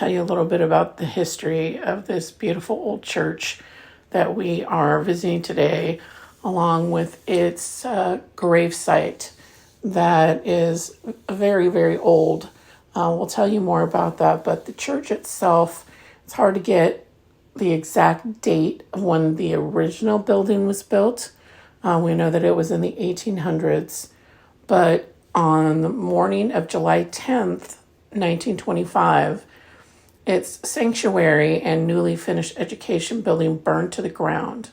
tell you a little bit about the history of this beautiful old church that we are visiting today, along with its grave site that is very, very old. We'll tell you more about that, but the church itself, it's hard to get the exact date of when the original building was built. We know that it was in the 1800s, but on the morning of July 10th, 1925, its sanctuary and newly finished education building burned to the ground.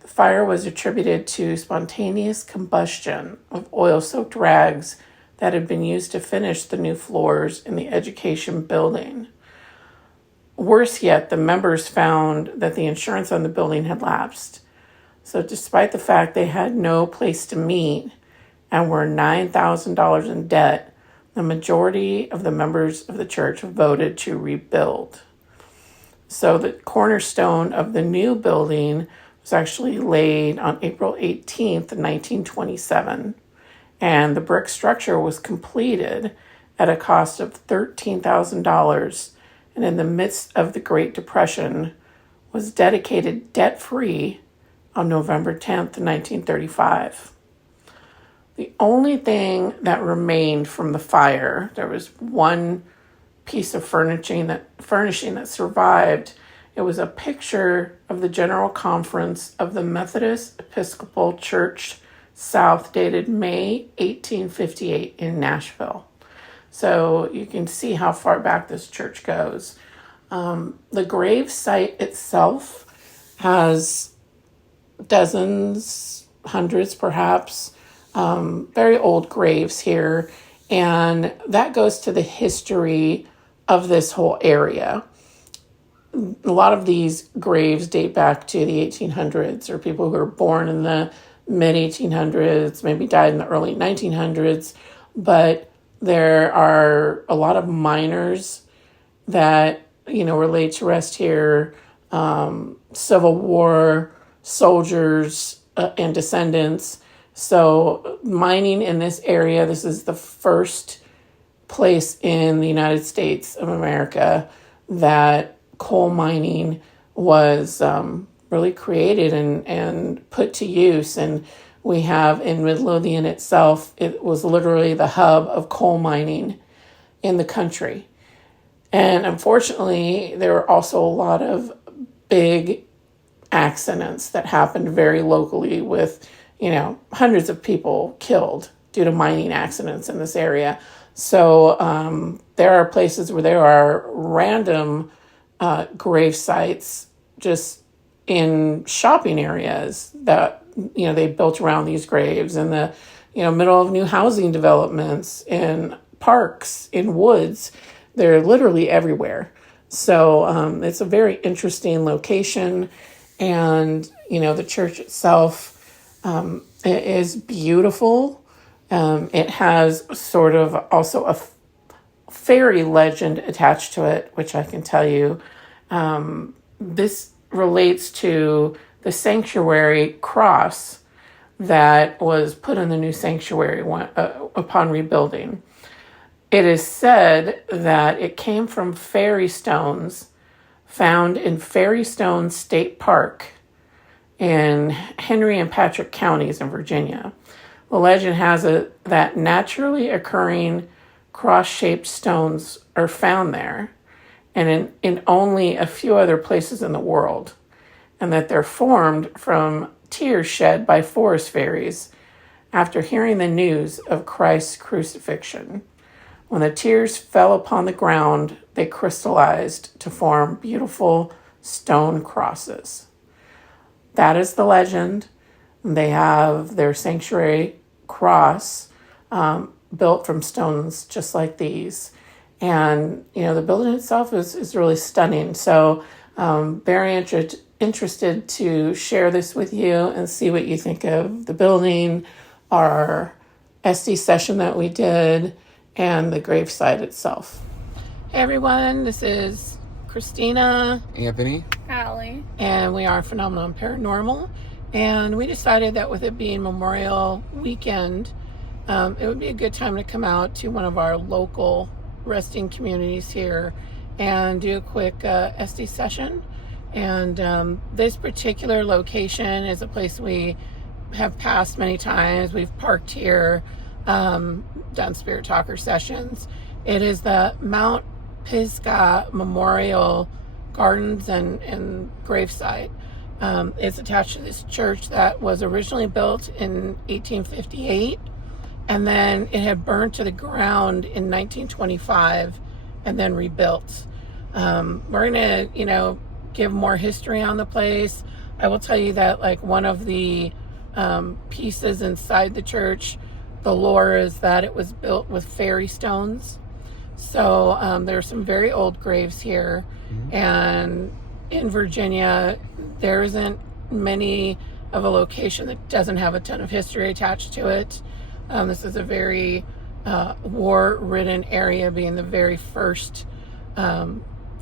The fire was attributed to spontaneous combustion of oil-soaked rags that had been used to finish the new floors in the education building. Worse yet, the members found that the insurance on the building had lapsed. So despite the fact they had no place to meet and were $9,000 in debt, the majority of the members of the church voted to rebuild. So the cornerstone of the new building was actually laid on April 18th, 1927, and the brick structure was completed at a cost of $13,000, and in the midst of the Great Depression was dedicated debt-free on November 10th, 1935. The only thing that remained from the fire, there was one piece of furnishing that survived. It was a picture of the General Conference of the Methodist Episcopal Church South, dated May 1858 in Nashville. So you can see how far back this church goes. The grave site itself has dozens, hundreds perhaps, very old graves here, and that goes to the history of this whole area. A lot of these graves date back to the 1800s, or people who were born in the mid-1800s, maybe died in the early 1900s, but there are a lot of miners that, were laid to rest here, Civil War soldiers and descendants. So mining in this area, this is the first place in the United States of America that coal mining was really created and put to use. And we have in Midlothian itself, it was literally the hub of coal mining in the country. And unfortunately, there were also a lot of big accidents that happened very locally with, hundreds of people killed due to mining accidents in this area. So there are places where there are random grave sites just in shopping areas that, they built around these graves in the, middle of new housing developments, in parks, in woods. They're literally everywhere. So it's a very interesting location. And, the church itself, it is beautiful. It has sort of also a fairy legend attached to it, which I can tell you. This relates to the sanctuary cross that was put in the new sanctuary upon rebuilding. It is said that it came from fairy stones found in Fairy Stone State Park in Henry and Patrick counties in Virginia. The legend has it that naturally occurring cross-shaped stones are found there and in only a few other places in the world, and that they're formed from tears shed by forest fairies after hearing the news of Christ's crucifixion. When the tears fell upon the ground, they crystallized to form beautiful stone crosses. That is the legend. They have their sanctuary cross built from stones just like these. And, the building itself is really stunning. So very interested to share this with you and see what you think of the building, our Estes session that we did, and the gravesite itself. Hey everyone, this is Christina, Anthony, Allie, and we are Phenomenon Paranormal. And we decided that with it being Memorial Weekend, it would be a good time to come out to one of our local resting communities here and do a quick Estes session. And this particular location is a place we have passed many times. We've parked here, done Spirit Talker sessions. It is the Mount Pisgah Memorial Gardens and Gravesite. It's attached to this church that was originally built in 1858, and then it had burned to the ground in 1925 and then rebuilt. We're going to, give more history on the place. I will tell you that, like, one of the pieces inside the church, the lore is that it was built with fairy stones. So there are some very old graves here. And in Virginia, there isn't many of a location that doesn't have a ton of history attached to it. This is a very war-ridden area, being the very first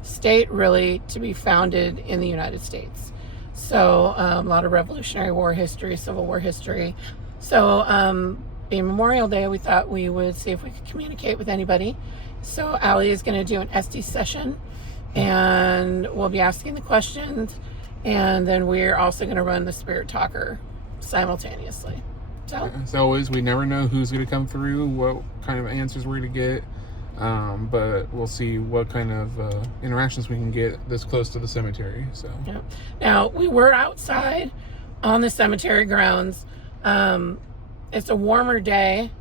state really to be founded in the United States. So a lot of Revolutionary War history, Civil War history. So being Memorial Day, we thought we would see if we could communicate with anybody. So Allie is going to do an Estes session, and we'll be asking the questions, and then we're also going to run the Spirit Talker simultaneously. So as always, we never know who's going to come through, what kind of answers we're going to get. But we'll see what kind of interactions we can get this close to the cemetery. So yeah. Now, we were outside on the cemetery grounds. It's a warmer day,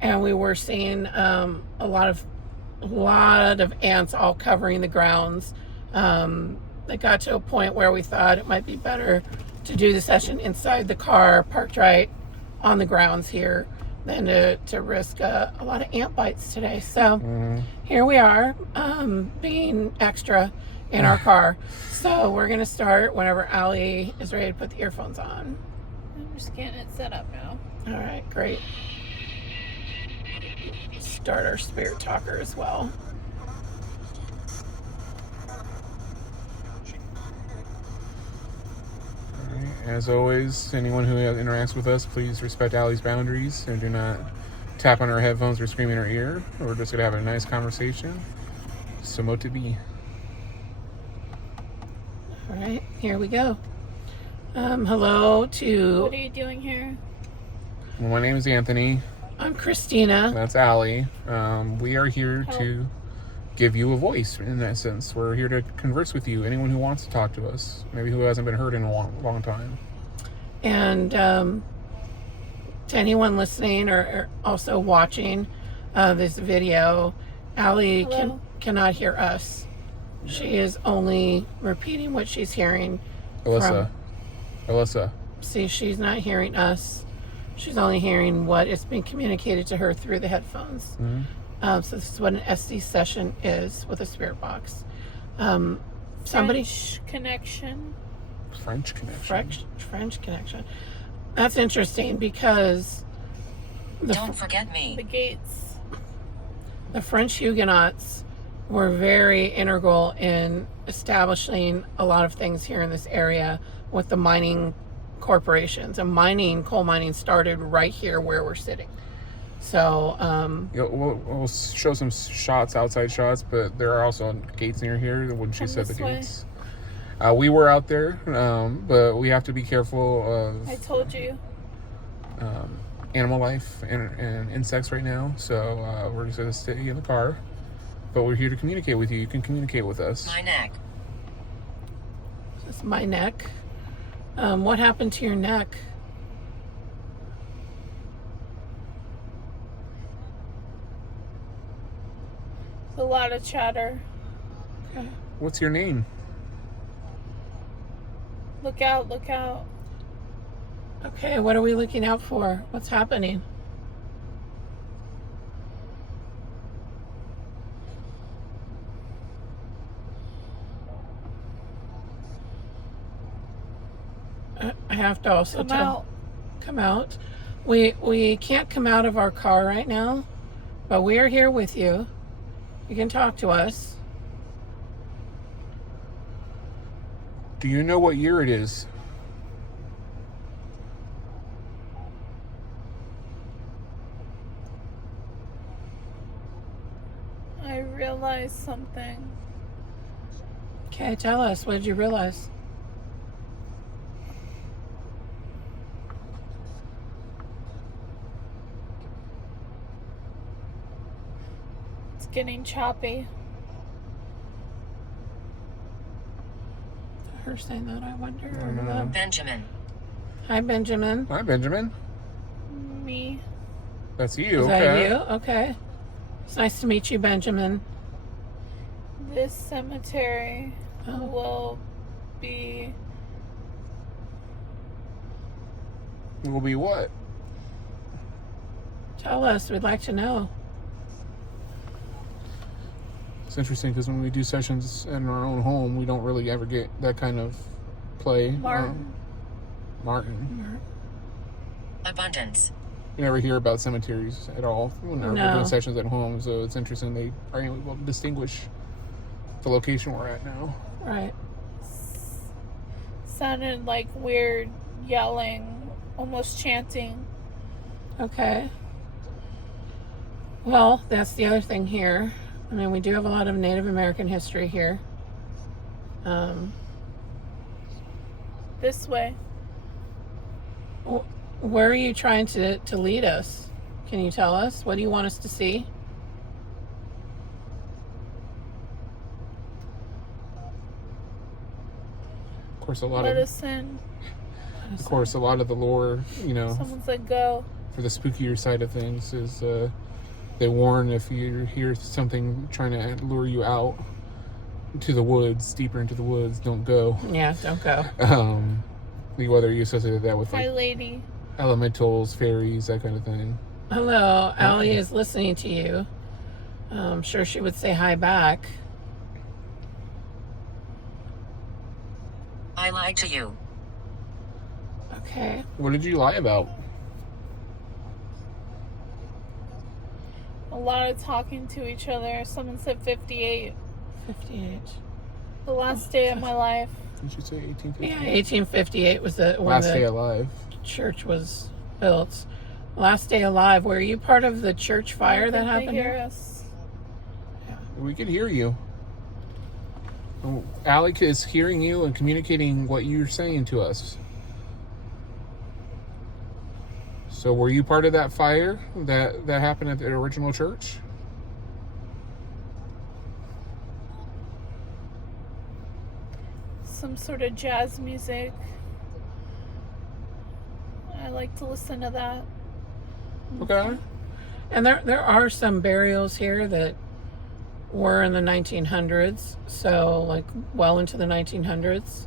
and we were seeing a lot of ants all covering the grounds. It got to a point where we thought it might be better to do the session inside the car, parked right on the grounds here, than to risk a lot of ant bites today. So here we are, being extra in our car. So we're going to start whenever Allie is ready to put the earphones on. I'm just getting it set up now. All right, great. Start our Spirit Talker as well. as always, anyone who interacts with us, please respect Allie's boundaries and do not tap on her headphones or scream in her ear. We're just going to have a nice conversation. So mo to be. All right, here we go. Hello to... What are you doing here? Well, my name is Anthony. I'm Christina. That's Allie. We are here to give you a voice, in that sense. We're here to converse with you, anyone who wants to talk to us, maybe who hasn't been heard in a long time. And to anyone listening or also watching this video, Allie cannot hear us. She is only repeating what she's hearing. Alyssa. See, she's not hearing us. She's only hearing what is being communicated to her through the headphones. Mm-hmm. So this is what an Estes session is with a spirit box. French connection. French connection. That's interesting because Don't forget me. The gates. The French Huguenots were very integral in establishing a lot of things here in this area with the mining corporations. And coal mining started right here where we're sitting. So we'll show some outside shots, but there are also gates near here when she said the gates. We were out there, but we have to be careful of... I told you. Animal life and insects right now, so we're just going to stay in the car. But we're here to communicate with you. You can communicate with us. My neck. This is my neck. What happened to your neck? A lot of chatter. Okay. What's your name? Look out, look out. Okay, what are we looking out for? What's happening? I have to also come out. We can't come out of our car right now, but we are here with you. You can talk to us. Do you know what year it is? I realized something. Okay, tell us. What did you realize? It's getting choppy. Her saying that, I wonder. I don't know. Benjamin. Hi, Benjamin. Hi, Benjamin. Me. That's you. Is Okay. that you? Okay. It's nice to meet you, Benjamin. This cemetery Oh. will be Will be what? Tell us. We'd like to know. It's interesting because when we do sessions in our own home, we don't really ever get that kind of play. Martin. Martin. Abundance. You never hear about cemeteries at all when we're No. doing sessions at home, so it's interesting they are able to distinguish the location we're at now. Right. Sounded like weird yelling, almost chanting. Okay. Well, that's the other thing here. I mean, we do have a lot of Native American history here. This way. Where are you trying to lead us? Can you tell us? What do you want us to see? Of course, a lot Let of us in. the lore, Someone said go. for the spookier side of things is they warn if you hear something trying to lure you out to the woods, deeper into the woods, don't go. Yeah, don't go. Whether you associate that with Hi, like lady. elementals, fairies, that kind of thing. Hello, Allie is listening to you. I'm sure she would say hi back. I lied to you. Okay. What did you lie about? A lot of talking to each other. Someone said 58. 58. The last day of my life. Did you say 1858? Yeah, 1858 was when Last day the alive. church was built. Last day alive. Were you part of the church fire I that think happened they hear here? us. We can hear you. Oh, Alec is hearing you and communicating what you're saying to us. So were you part of that fire that happened at the original church? Some sort of jazz music. I like to listen to that. Okay. And there are some burials here that were in the 1900s, so like well into the 1900s.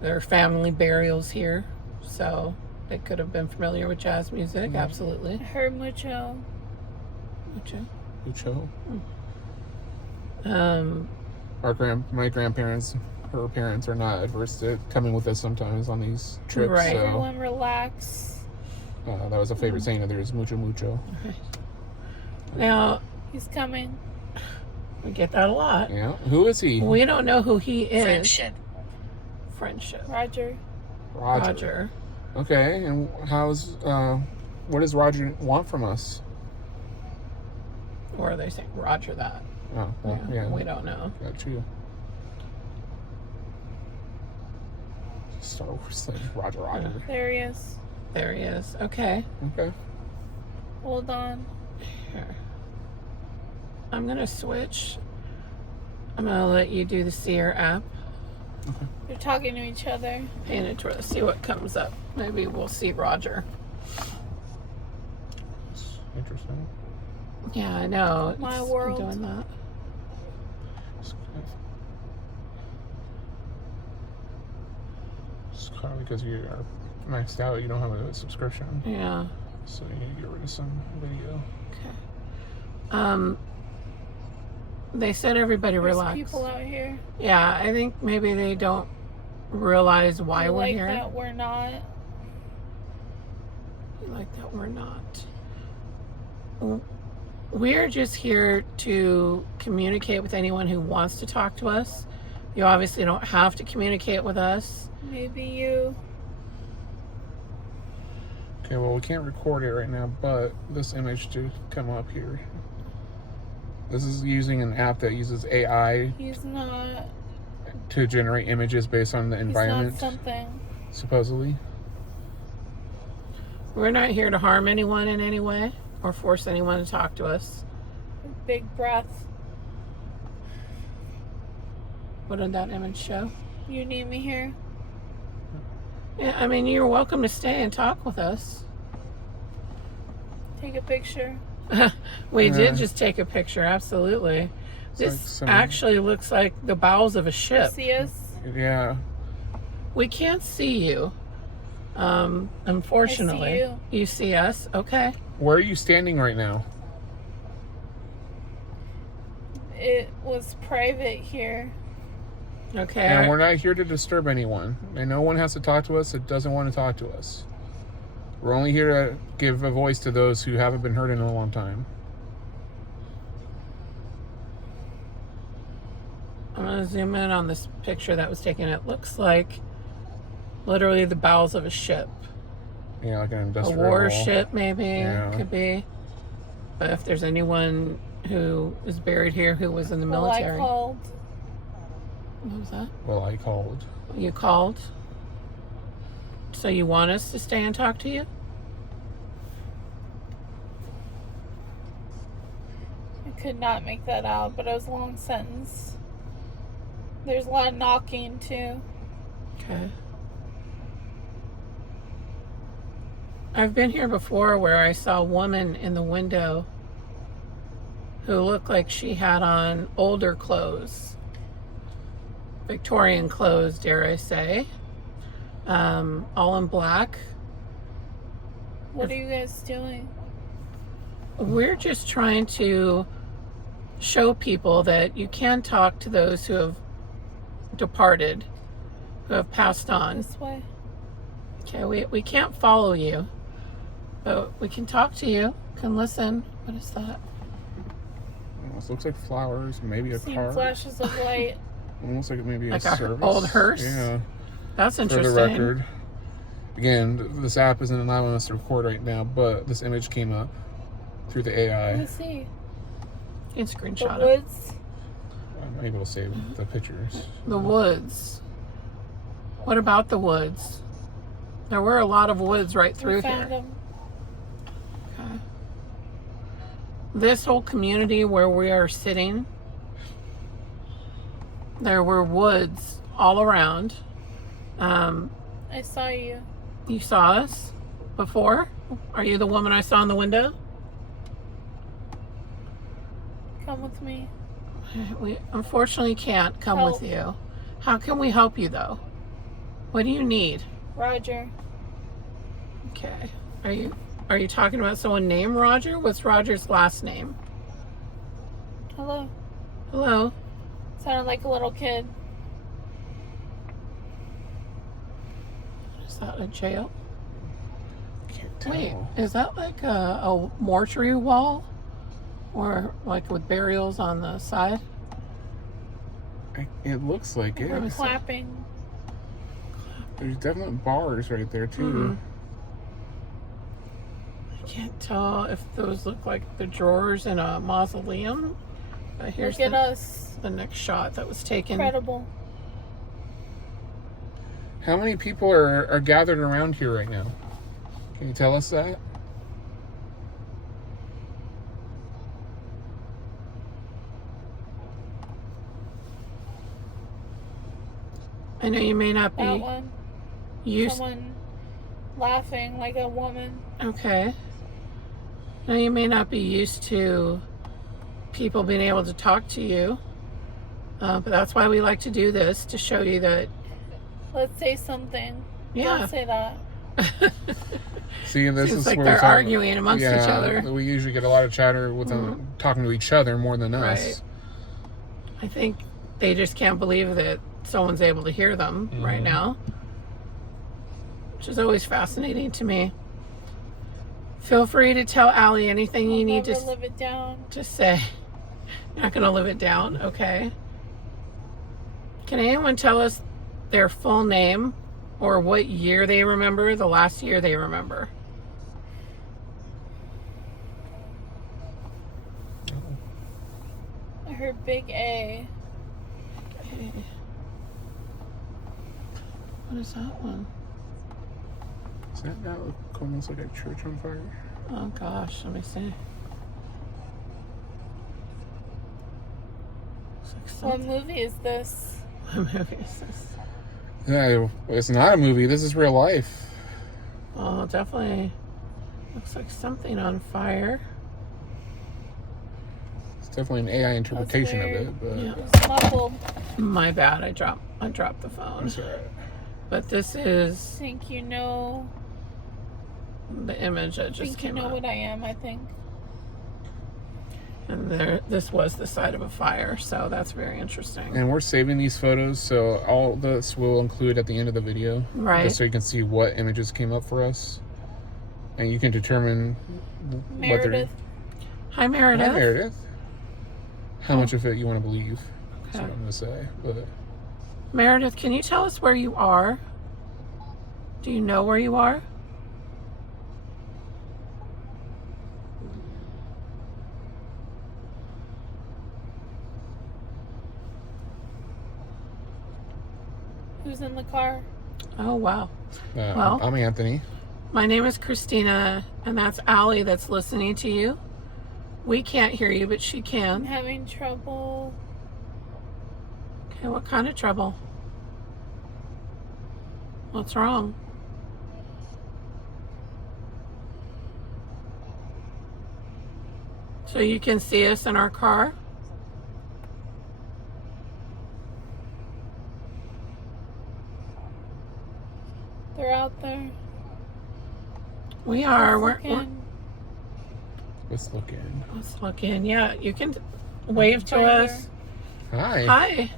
There are family burials here, so they could have been familiar with jazz music. Absolutely. I heard mucho. Okay. Ucho. My grandparents, her parents, are not adverse to coming with us sometimes on these trips. Right. So Everyone relax. that was a favorite saying of theirs, mucho mucho. Now He's coming. we get that a lot. Yeah. Who is he? We don't know who he is. Friendship. Roger. Roger. Okay. And what does Roger want from us? Or are they saying Roger that? Oh, well, yeah. We don't know. Got you. Star Wars thing. Roger. There he is. There he is. Okay. Okay. Hold on. Here. I'm going to switch. I'm going to let you do the Seer app. They're talking to each other. Paint it toward, see what comes up. Maybe we'll see Roger. Interesting. Yeah, I know. My It's world. Doing that. It's kind of because you are maxed out, you don't have a subscription. Yeah. So you need to get rid of some video. Okay. They said everybody There's relax. people out here. Yeah, I think maybe they don't realize why I we're like here. that we're not. Like that we're not. We're just here to communicate with anyone who wants to talk to us. You obviously don't have to communicate with us. Maybe you. Okay, well, we can't record it right now, but this image did come up here. This is using an app that uses AI. He's not. to generate images based on the environment, He's not something. supposedly. We're not here to harm anyone in any way or force anyone to talk to us. Big breath. What did that image show? You need me here? Yeah, I mean, you're welcome to stay and talk with us. Take a picture. We did just take a picture, absolutely. This actually looks like the bowels of a ship. See us? Yeah. We can't see you. Unfortunately. I see you. You see us? Okay. Where are you standing right now? It was private here. Okay. And we're not here to disturb anyone. And no one has to talk to us that doesn't want to talk to us. We're only here to give a voice to those who haven't been heard in a long time. I'm going to zoom in on this picture that was taken. It looks like literally the bowels of a ship. Yeah, like an A industrial warship, maybe. Yeah. Could be. But if there's anyone who is buried here who was in the Well, military. I called. What was that? Well, I called. You called? So you want us to stay and talk to you? I could not make that out, but it was a long sentence. There's a lot of knocking, too. Okay. I've been here before where I saw a woman in the window who looked like she had on older clothes. Victorian clothes, dare I say. All in black. What are you guys doing? We're just trying to show people that you can talk to those who have departed, who have passed on. This way? Okay, we can't follow you, but we can talk to you, can listen. What is that? Almost looks like flowers, maybe a Seen car. flashes of light. Almost like maybe Like a a service. old hearse? Yeah. That's For interesting. the record. Again, this app isn't allowing us to record right now, but this image came up through the AI. Let me see. You can The screenshot it. woods. I'm able to save the pictures. The woods. What about the woods? There were a lot of woods right through We found here. them. Okay. This whole community where we are sitting, there were woods all around. I saw you. You saw us before? Are you the woman I saw in the window? Come with me. We unfortunately can't come Help. with you. How can we help you though? What do you need? Roger. Okay. Are you talking about someone named Roger? What's Roger's last name? Hello. Hello? Sounded like a little kid. Is that a jail? Can't tell. Wait, is that like a mortuary wall? Or like with burials on the side? It looks like Let me it. see. Clapping. There's definitely bars right there, too. Mhm. I can't tell if those look like the drawers in a mausoleum. But here's Look at us. the next shot that was taken. Incredible. How many people are gathered around here right now? Can you tell us that? I know you may not That be one. used. Someone laughing like a woman. Okay. Now you may not be used to people being able to talk to you, but that's why we like to do this, to show you that. Let's say something. Yeah. Don't say that. See, and this Seems is like where they're we talk- arguing amongst each other. We usually get a lot of chatter with them talking to each other more than us. Right. I think they just can't believe that someone's able to hear them right now, which is always fascinating to me. Feel free to tell Allie anything you need Never live it down. to say. You're not going to live it down, okay? Can anyone tell us their full name or what year they remember, the last year they remember? I heard big A. What is that one? Does that not look almost like a church on fire? Oh gosh, let me see. Looks like What something. movie is this? What movie is this? No, it's not a movie. This is real life. Oh, definitely looks like something on fire. It's definitely an AI interpretation of weird. it, but Yeah. It was muffled. My bad. I dropped the phone. that's all right. But this I is think you know. the image that I just think you came know up. what I am. I think. And this was the site of a fire, so that's very interesting. And we're saving these photos, so all this will include at the end of the video. Right. Just so you can see what images came up for us. And you can determine Meredith. Hi, Meredith. Hi, Meredith. How much of it you want to believe. That's Okay. what I'm going to say. But Meredith, can you tell us where you are? Do you know where you are? Who's in the car? Oh, wow. Well- I'm Anthony. My name is Christina, and that's Allie that's listening to you. We can't hear you, but she I'm can. having trouble. Okay, what kind of trouble? What's wrong? So you can see us in our car? They're out there. We are. We're Looking. Let's look in. let's look in. Yeah, you can wave to Right us. Hi. Hi.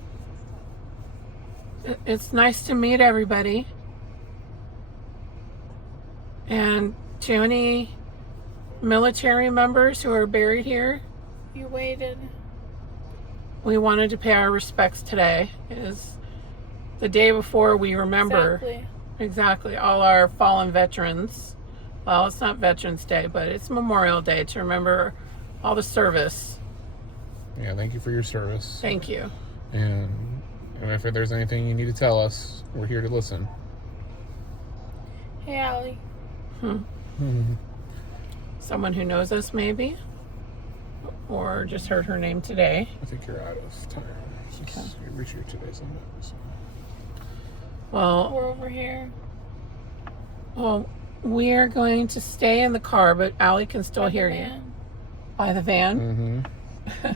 It's nice to meet everybody. And to any military members who are buried here, You waited. we wanted to pay our respects today. It is the day before we remember exactly all our fallen veterans. Well, it's not Veterans Day, but it's Memorial Day to remember all the service. Yeah, thank you for your service. Thank you. And if there's anything you need to tell us, we're here to listen. Hey, Allie. Someone who knows us, maybe, or just heard her name today. I think you're out of time. Since you reached your today's limit. So. Well, We're over here. we're going to stay in the car, but Allie can still hear you. By the van? Mm-hmm.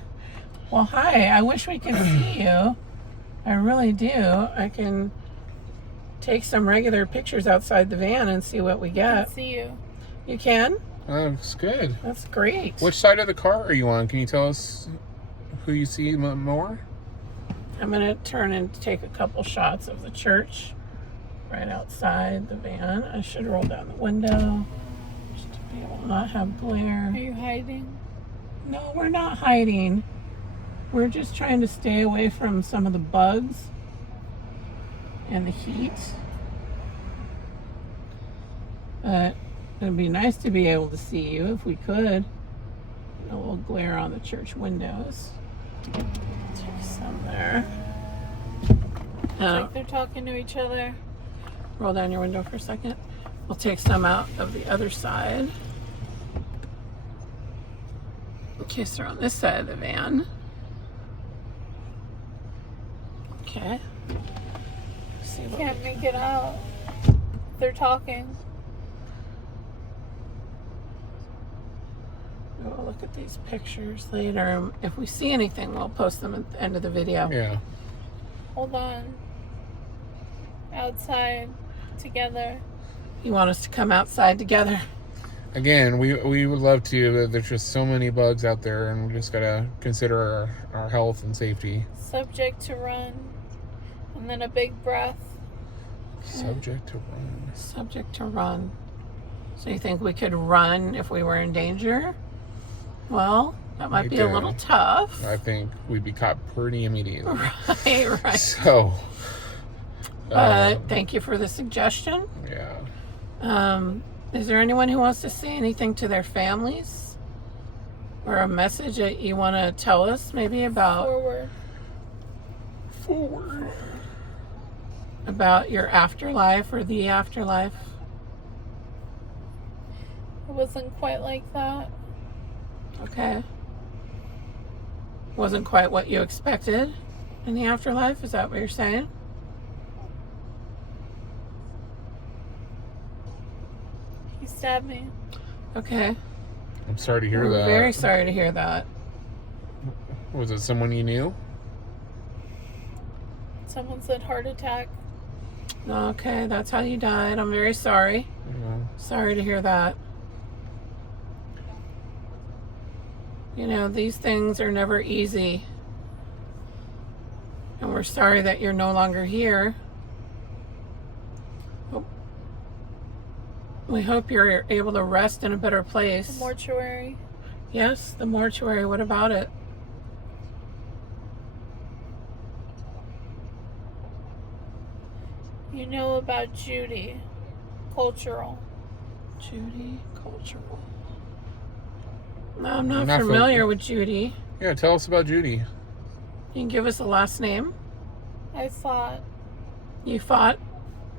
Well, hi. I wish we could see you. I really do. I can take some regular pictures outside the van and see what we I get. can see you. You can? Oh, it's good. That's great. Which side of the car are you on? Can you tell us who you see more? I'm going to turn and take a couple shots of the church right outside the van. I should roll down the window just to be able to not have glare. Are you hiding? No, we're not hiding. We're just trying to stay away from some of the bugs and the heat. But it'd be nice to be able to see you if we could. A little glare on the church windows. Take some there. It's like they're talking to each other. Roll down your window for a second. We'll take some out of the other side. In case they're on this side of the van. Okay. See what Can't make it out. They're talking. we'll look at these pictures later. If we see anything, we'll post them at the end of the video. Yeah. Hold on. Outside. Together. You want us to come outside together? Again, we would love to, but there's just so many bugs out there, and we just gotta consider our health and safety. Subject to run. And then a big breath. Subject to run. Subject to run. So you think we could run if we were in danger? Well, that might be a little tough. I think we'd be caught pretty immediately. Right. So. But thank you for the suggestion. Yeah. Is there anyone who wants to say anything to their families? Or a message that you want to tell us maybe about? Forward. Forward. about your afterlife or the afterlife? It wasn't quite like that. Okay. Wasn't quite what you expected in the afterlife? Is that what you're saying? He stabbed me. Okay. I'm sorry to hear We're that. very sorry to hear that. Was it someone you knew? Someone said heart attack. Okay, that's how you died. I'm very sorry. Yeah. Sorry to hear that. You know, these things are never easy. And we're sorry that you're no longer here. We hope you're able to rest in a better place. The mortuary. Yes, the mortuary. What about it? You know about Judy. Cultural. Judy Cultural. No, I'm not Not familiar with Judy. Yeah, tell us about Judy. You can give us a last name. I fought. You fought?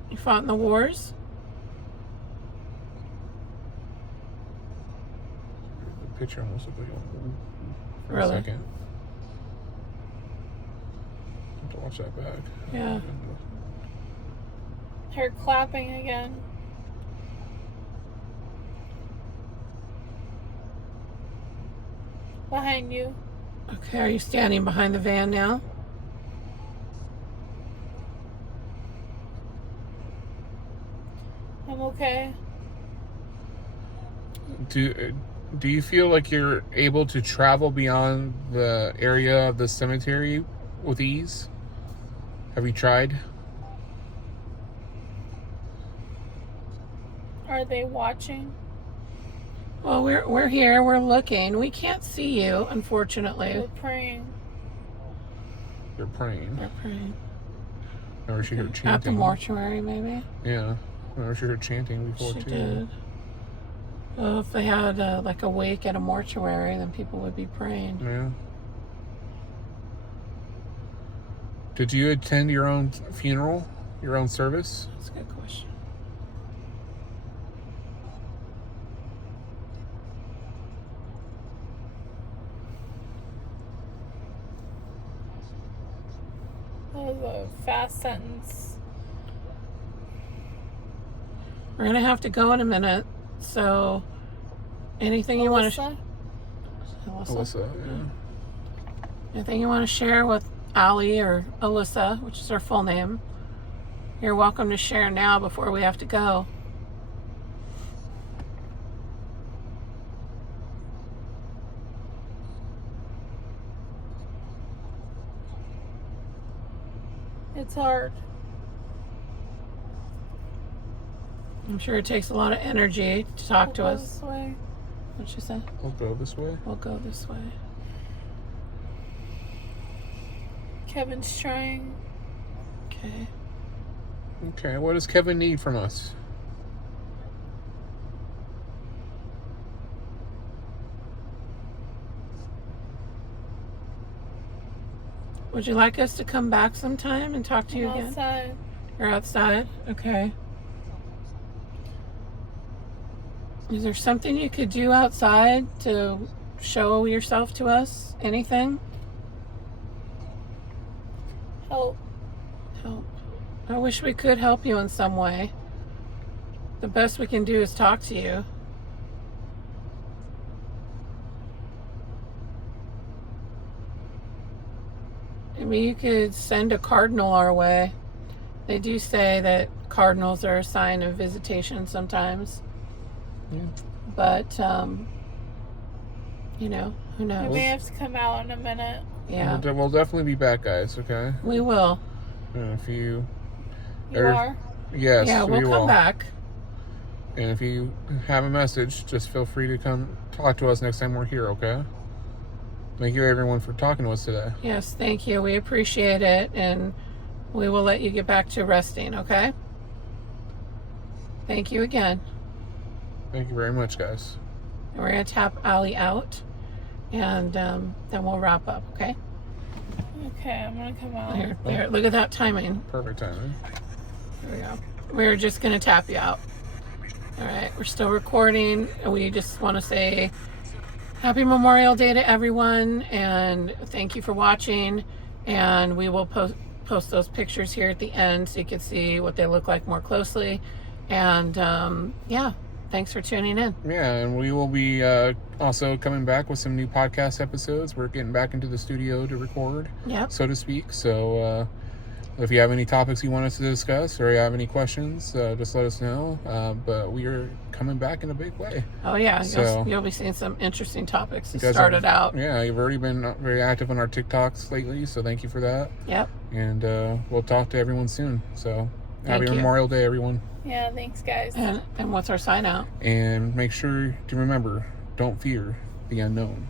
You fought in the wars? The picture almost looked like for Really? a second. I have to watch that back. Yeah. Her clapping again. Behind you. Okay, are you standing behind the van now? I'm okay. Do you feel like you're able to travel beyond the area of the cemetery with ease? Have you tried? Are they watching? Well, we're here. We're looking. We can't see you, unfortunately. We're praying. You're praying. We're praying. Or she heard chanting. At the mortuary, maybe? Yeah. Or she heard chanting before She too. did. Well, if they had like a wake at a mortuary, then people would be praying. Yeah. Did you attend your own funeral? Your own service? That's a good question. That was a fast sentence. We're going to have to go in a minute. So, anything you want to... Alyssa, yeah. Anything you want to share with Allie or Alyssa, which is her full name, you're welcome to share now before we have to go. It's hard. I'm sure it takes a lot of energy to talk to We'll go us. this way. What'd she say? We'll go this way. We'll go this way. Kevin's trying. Okay. Okay, what does Kevin need from us? Would you like us to come back sometime and talk to you I'm again? outside. You're outside? Okay. Is there something you could do outside to show yourself to us? Anything? Help. Help. I wish we could help you in some way. The best we can do is talk to you. Maybe you could send a cardinal our way. They do say that cardinals are a sign of visitation sometimes. Yeah. But, you know, who We knows? may have to come out in a minute. Yeah, We'll definitely be back, guys, okay? we will. If you... You Or- are? Yes, Yeah, we we'll come will. back. And if you have a message, just feel free to come talk to us next time we're here, okay? Thank you, everyone, for talking to us today. Yes, thank you. We appreciate it, and we will let you get back to resting, okay? Thank you again. Thank you very much, guys. And we're going to tap Allie out, and then we'll wrap up, okay? Okay, I'm gonna come out. Here, look at that timing. Perfect timing. There we go. We're just going to tap you out. All right. We're still recording. And we just want to say Happy Memorial Day to everyone. And thank you for watching. And we will post those pictures here at the end so you can see what they look like more closely. And yeah, thanks for tuning in. Yeah, and we will be also coming back with some new podcast episodes. We're getting back into the studio to record, so to speak. So if you have any topics you want us to discuss or you have any questions, just let us know. But we are coming back in a big way. Oh, yeah. So, you'll be seeing some interesting topics to start it out. Yeah, you've already been very active on our TikToks lately, so thank you for that. Yep. And we'll talk to everyone soon. So happy you. Memorial Day, everyone. Yeah, thanks, guys. And what's our sign out? And make sure to remember, don't fear the unknown.